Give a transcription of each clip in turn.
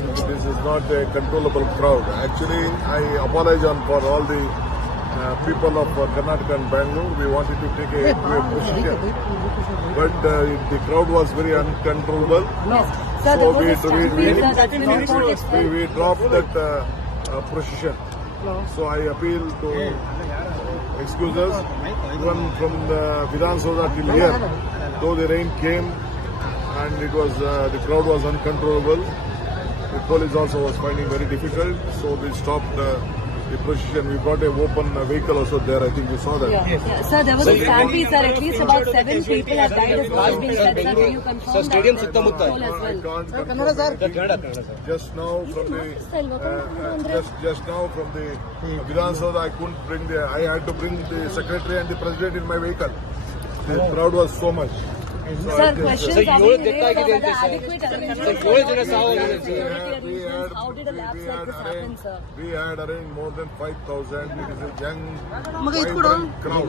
think this is not a controllable crowd. Actually, I apologize for all the people of Karnataka and Bangalore. We wanted to take a position, but the crowd was very uncontrollable. Sir, So we dropped that procession. So I appeal to excuse us, even from the Vidhan Sabha till here, though the rain came and it was the crowd was uncontrollable. The police also was finding very difficult, so we stopped the procession. We got a open vehicle also there. I think you saw that. Yeah. Sir, there was a stampede, sir. At least about 7 people have died as well. Been said, sir. Can you confirm that? Stadium as Sutta Mutta. well? I can't confirm. Just now from the Vidhan Sabha, I couldn't bring I had to bring the secretary and the president in my vehicle. The crowd was so much. So Sir, questions are being raised about the adequate arrangements. How did a lapse like this happen, sir? We had arranged more than 5,000. It is a young, vibrant crowd.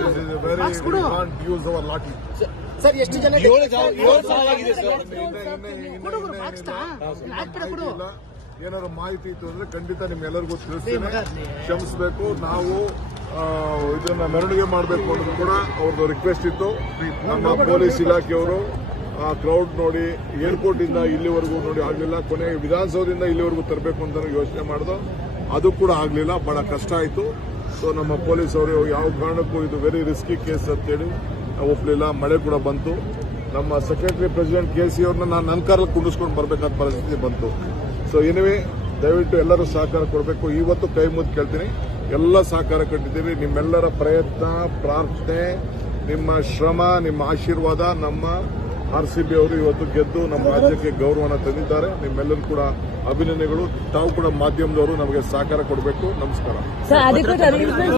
This is a very, we can't use our lathi. Sir ಎಷ್ಟು ಜನ ಸಾವಾಗಿದೆ sir ಏನಾದ್ರು ಮಾಹಿತಿ ಇತ್ತು ಅಂದ್ರೆ ಖಂಡಿತ ನಿಮ್ಮೆಲ್ಲರಿಗೂ ತಿಳಿಸ್ತೀನಿ, ಕ್ಷಮಿಸಬೇಕು. ನಾವು ಇದನ್ನ ಮೆರವಣಿಗೆ ಮಾಡಬೇಕು ಅನ್ನೋದು ಕೂಡ ಅವ್ರದ್ದು ರಿಕ್ವೆಸ್ಟ್ ಇತ್ತು. ನಮ್ಮ ಪೊಲೀಸ್ ಇಲಾಖೆಯವರು ಆ ಕ್ರೌಡ್ ನೋಡಿ ಏರ್ಪೋರ್ಟ್ ಇಂದ ಇಲ್ಲಿವರೆಗೂ ನೋಡಿ ಆಗ್ಲಿಲ್ಲ, ಕೊನೆಗೆ ವಿಧಾನಸೌಧದಿಂದ ಇಲ್ಲಿವರೆಗೂ ತರಬೇಕು ಅಂತ ಯೋಚನೆ ಮಾಡಿದ್ರು, ಅದು ಕೂಡ ಆಗ್ಲಿಲ್ಲ, ಬಹಳ ಕಷ್ಟ ಆಯ್ತು. ಸೊ ನಮ್ಮ ಪೊಲೀಸ್ ಅವರು ಯಾವ ಕಾರಣಕ್ಕೂ ಇದು ವೆರಿ ರಿಸ್ಕಿ ಕೇಸ್ ಅಂತೇಳಿ ಒಪ್ಪಲಿಲ್ಲ. ಮಳೆ ಕೂಡ ಬಂತು. ನಮ್ಮ ಸೆಕ್ರೆಟರಿ ಪ್ರೆಸಿಡೆಂಟ್ KC ಅವ್ರನ್ನ ನಾನು ನನ್ನ ಕಾರಲ್ಲಿ ಕುಂಡಿಸ್ಕೊಂಡು ಬರಬೇಕಾದ ಪರಿಸ್ಥಿತಿ ಬಂತು. ಸೊ ಎನಿವೆ ದಯವಿಟ್ಟು ಎಲ್ಲರೂ ಸಹಕಾರ ಕೊಡಬೇಕು. ಇವತ್ತು ಕೈ ಮುದ್ದು ಕೇಳ್ತೀನಿ, ಎಲ್ಲ ಸಹಕಾರ ಕೊಟ್ಟಿದ್ದೀರಿ. ನಿಮ್ಮೆಲ್ಲರ ಪ್ರಯತ್ನ, ಪ್ರಾರ್ಥನೆ, ನಿಮ್ಮ ಶ್ರಮ, ನಿಮ್ಮ ಆಶೀರ್ವಾದ ನಮ್ಮ RCB ಅವರು ಇವತ್ತು ಗೆದ್ದು ನಮ್ಮ ರಾಜ್ಯಕ್ಕೆ ಗೌರವನ ತಂದಿದ್ದಾರೆ. ನಿಮ್ಮೆಲ್ಲರೂ ಕೂಡ ಅಭಿನಂದನೆಗಳು. ತಾವು ಕೂಡ ಮಾಧ್ಯಮದವರು ನಮಗೆ ಸಹಕಾರ ಕೊಡಬೇಕು. ನಮಸ್ಕಾರ.